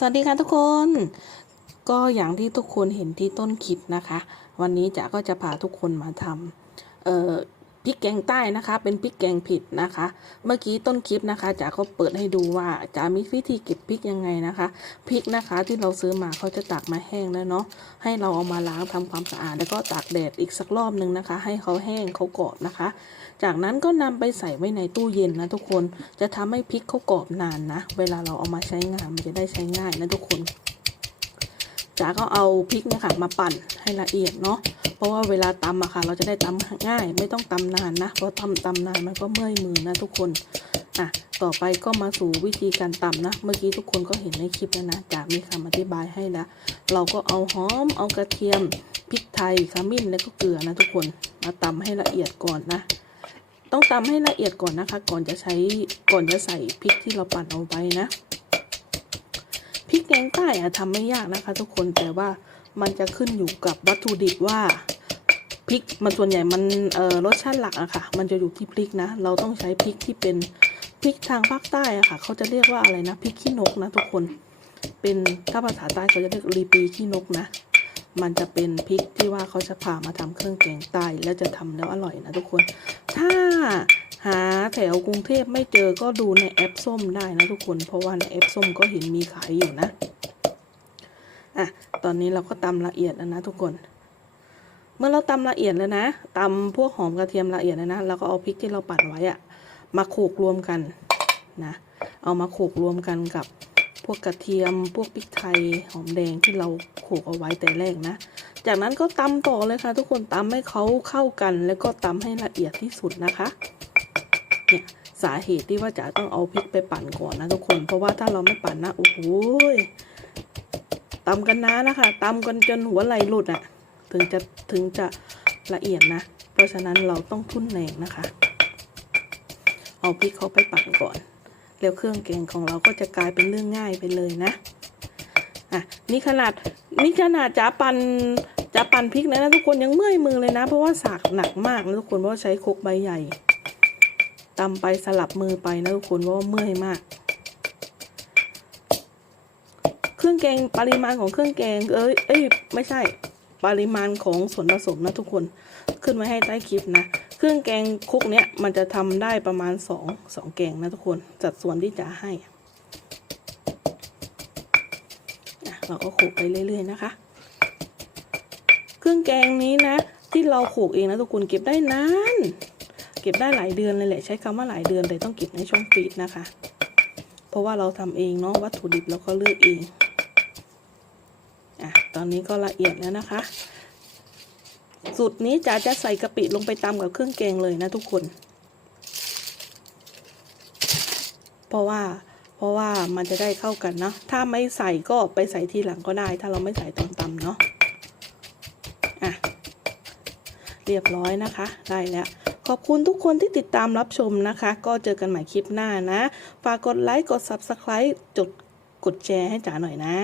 สวัสดีค่ะทุกคน ก็อย่างที่ทุกคนเห็นที่ต้นคลิปนะคะ วันนี้จ๋าก็จะพาทุกคนมาทำเอ่อ พริกแกงใต้นะคะ เป็นพริกแกงผิดนะคะ เมื่อกี้ต้นคลิปนะคะจ๋าก็เปิดให้ดูว่าจ๋ามีวิธีเก็บพริกยังไงนะคะพริกนะคะที่เราซื้อมาเขาจะตากมาแห้งแล้วเนาะให้เราเอามาล้างทำความสะอาด แล้วก็ตากแดดอีกสักรอบนึงนะคะ ให้เขาแห้งเขากรอบนะคะ จากนั้นก็นำไปใส่ไว้ในตู้เย็นนะทุกคนจะทำให้พริกเขากรอบนานนะ เวลาเราเอามาใช้งานมันจะได้ใช้ง่ายนะทุกคน จ๋าก็เอาพริกเนี่ยค่ะมาปั่นให้ละเอียดเนาะเพราะว่าเวลาตำอะค่ะ เราจะได้ตำง่าย ไม่ต้องตำนานนะเพราะตำตำนานมันก็เมื่อยมือนะทุกคนอะต่อไปก็มาสู่วิธีการตำนะ เมื่อกี้ทุกคนก็เห็นในคลิปแล้วนะจ๋ามีคำอธิบายให้แล้วเราก็เอาหอมเอากระเทียมพริกไทยขมิ้นแล้วก็เกลือนะทุกคนมาตำให้ละเอียดก่อนนะต้องตำให้ละเอียดก่อนนะคะ ก่อนจะใช้ก่อนจะใส่พริกที่เราปั่นเอาไว้นะ พริกแกงใต้อะทำไม่ยากนะคะ ทุกคนแต่ว่ามันจะขึ้นอยู่กับวัตถุดิบว่าพริกมันส่วนใหญ่มันรสชาติหลักอะค่ะ มันจะอยู่ที่พริกนะ เราต้องใช้พริกที่เป็นพริกทางภาคใต้อะค่ะ เขาจะเรียกว่าอะไรนะพริกขี้นกนะทุกคนเป็นถ้าภาษาใต้เขาจะเรียกรีปีขี้นกนะ มันจะเป็นพริกที่ว่าเขาจะพามาทำเครื่องแกงใต้แล้วจะทำแล้วอร่อยนะทุกคน ถ้า หาแถวกรุงเทพไม่เจอก็ดูในแอปส้มได้นะทุกคน เพราะว่าในแอปส้มก็เห็นมีขายอยู่นะ อะ ตอนนี้เราก็ตำละเอียดแล้วนะทุกคน เมื่อเราตำละเอียดแล้วนะตำพวกหอมกระเทียมละเอียดแล้วนะเราก็เอาพริกที่เราปั่นไว้อะมาโขลกรวมกันนะ เอามาโขลกรวมกันกับพวกกระเทียม พวกพริกไทยหอมแดงที่เราโขลกเอาไว้แต่แรกนะ จากนั้นก็ตำต่อเลยค่ะ ทุกคนตำให้เขาเข้ากัน แล้วก็ตำให้ละเอียดที่สุดนะคะ เนี่ยสาเหตุที่ว่าจะต้องเอาพริกไปปั่นก่อนนะทุกคน เพราะว่าถ้าเราไม่ปั่นนะโอ้โหตำกันนะนะคะตำกันจนหัวไหลหลุดอะ่ะ ถึงจะถึงจะละเอียดนะ เพราะฉะนั้นเราต้องทุ่นแรงนะคะ เอาพริกเขาไปปั่นก่อน แล้วเครื่องแกงของเราก็จะกลายเป็นเรื่องง่ายไปเลยนะอะนี่ขนาดนี่ขนาดจ๋าปันจ๋าปันพริกนะนะทุกคนยังเมื่อยมือเลยนะ เพราะว่าสากหนักมากนะทุกคนเพราะใช้คกใบใหญ่ ตำไปสลับมือไปนะทุกคนว่าเมื่อยมาก เครื่องแกงปริมาณของเครื่องแกงเอ้ยเอ้ยไม่ใช่ปริมาณของส่วนผสมนะทุกคนขึ้นไว้ให้ใต้คลิปนะ เครื่องแกงคลุกเนี้ยมันจะทำได้ประมาณสองสองแกงนะทุกคน จัดส่วนที่จะให้เราก็โขกไปเรื่อยๆนะคะ เครื่องแกงนี้นะ ที่เราโขลกเองนะทุกคนเก็บได้นาน เก็บได้หลายเดือนเลยแหละ ใช้คำว่าหลายเดือนเลยต้องเก็บในช่องฟรีซนะคะ เพราะว่าเราทำเองเนาะวัตถุดิบเราก็เลือกเองอะตอนนี้ก็ละเอียดแล้วนะคะสูตรนี้จ๋าจะใส่กะปิลงไปตำกับเครื่องแกงเลยนะทุกคน เพราะว่าเพราะว่ามันจะได้เข้ากันเนาะถ้าไม่ใส่ก็ไปใส่ทีหลังก็ได้ ถ้าเราไม่ใส่ตอนตำเนาะ เรียบร้อยนะคะ ได้แล้ว ขอบคุณทุกคนที่ติดตามรับชมนะคะ ก็เจอกันใหม่คลิปหน้านะ ฝากกดไลค์ กด Subscribe จดกดแชร์ให้จ๋าหน่อยนะ